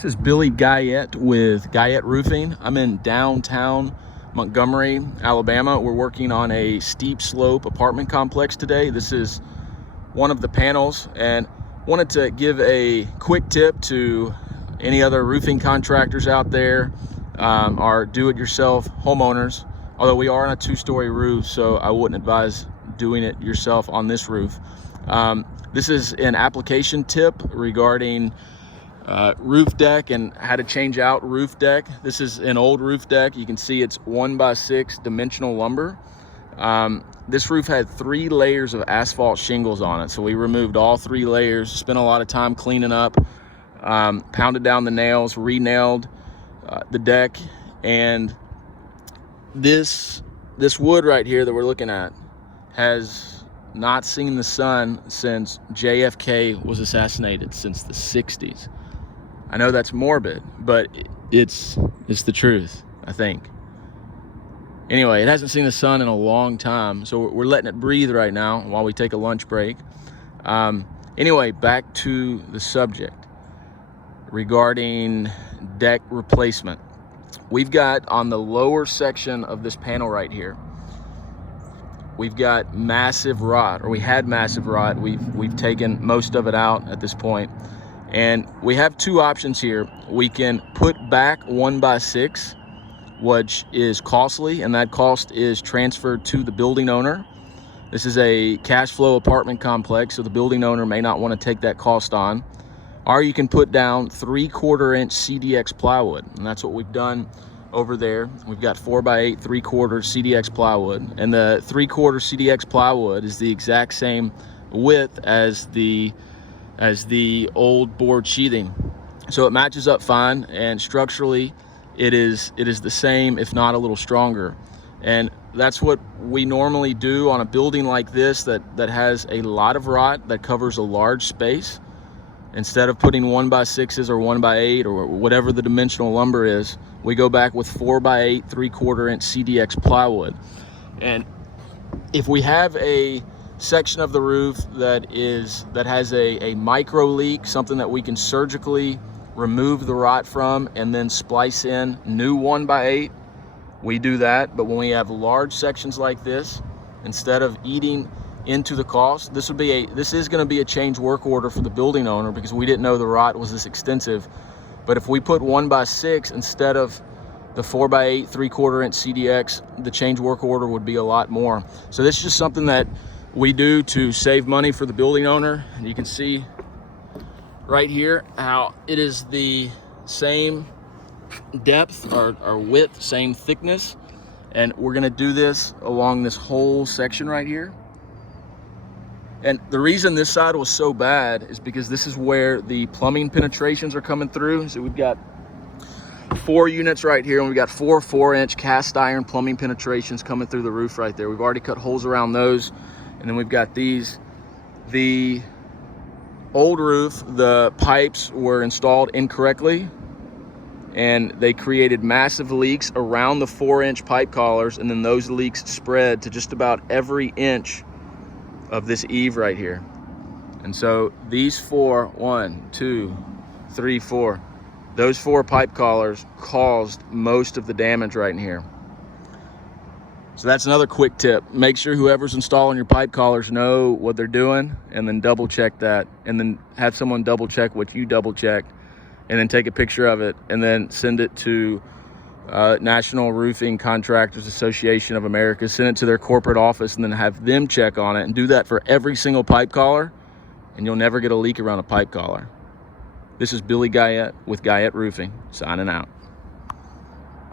This is Billy Guyette with Guyette Roofing. I'm in downtown Montgomery, Alabama. We're working on a steep slope apartment complex today. This is one of the panels, and wanted to give a quick tip to any other roofing contractors out there, or do-it-yourself homeowners. Although we are on a 2-story roof, so I wouldn't advise doing it yourself on this roof. This is an application tip regarding roof deck and how to change out roof deck. This is an old roof deck. You can see it's 1x6 dimensional lumber. This roof had 3 layers of asphalt shingles on it, so we removed all 3 layers, spent a lot of time cleaning up, pounded down the nails, re-nailed the deck. And this wood right here that we're looking at has not seen the sun since JFK was assassinated, since the 60s. I know that's morbid, but it's the truth, I think. Anyway, it hasn't seen the sun in a long time, so we're letting it breathe right now while we take a lunch break. Anyway, back to the subject regarding deck replacement. We've got on the lower section of this panel right here, we've got massive rot, or we had massive rot. We've taken most of it out at this point. And we have 2 options here. We can put back 1x6, which is costly, and that cost is transferred to the building owner. This is a cash flow apartment complex, so the building owner may not want to take that cost on. Or you can put down 3/4 inch CDX plywood, and that's what we've done over there. We've got 4x8 3/4 CDX plywood, and the 3/4 CDX plywood is the exact same width as the old board sheathing, so it matches up fine, and structurally it is the same, if not a little stronger. And that's what we normally do on a building like this that has a lot of rot, that covers a large space. Instead of putting 1x6s or 1x8 or whatever the dimensional lumber is, we go back with 4x8 3/4 inch CDX plywood. And if we have a section of the roof that has a micro leak, something that we can surgically remove the rot from and then splice in new 1x8, we do that. But when we have large sections like this, instead of eating into the cost, this is going to be a change work order for the building owner, because we didn't know the rot was this extensive. But if we put 1x6 instead of the 4x8 3/4 inch CDX, the change work order would be a lot more. So this is just something that we do to save money for the building owner. And you can see right here how it is the same depth or width, same thickness. And we're going to do this along this whole section right here. And the reason this side was so bad is because this is where the plumbing penetrations are coming through. So we've got 4 units right here, and we've got 4 4-inch cast iron plumbing penetrations coming through the roof right there. We've already cut holes around those. And then we've got these. The old roof, the pipes were installed incorrectly, and they created massive leaks around the 4-inch pipe collars, and then those leaks spread to just about every inch of this eave right here. And so these 4, 1, 2, 3, 4, those 4 pipe collars caused most of the damage right in here. So that's another quick tip. Make sure whoever's installing your pipe collars know what they're doing, and then double check that, and then have someone double check what you double checked, and then take a picture of it and then send it to National Roofing Contractors Association of America. Send it to their corporate office, and then have them check on it, and do that for every single pipe collar, and you'll never get a leak around a pipe collar. This is Billy Guyette with Guyette Roofing, signing out.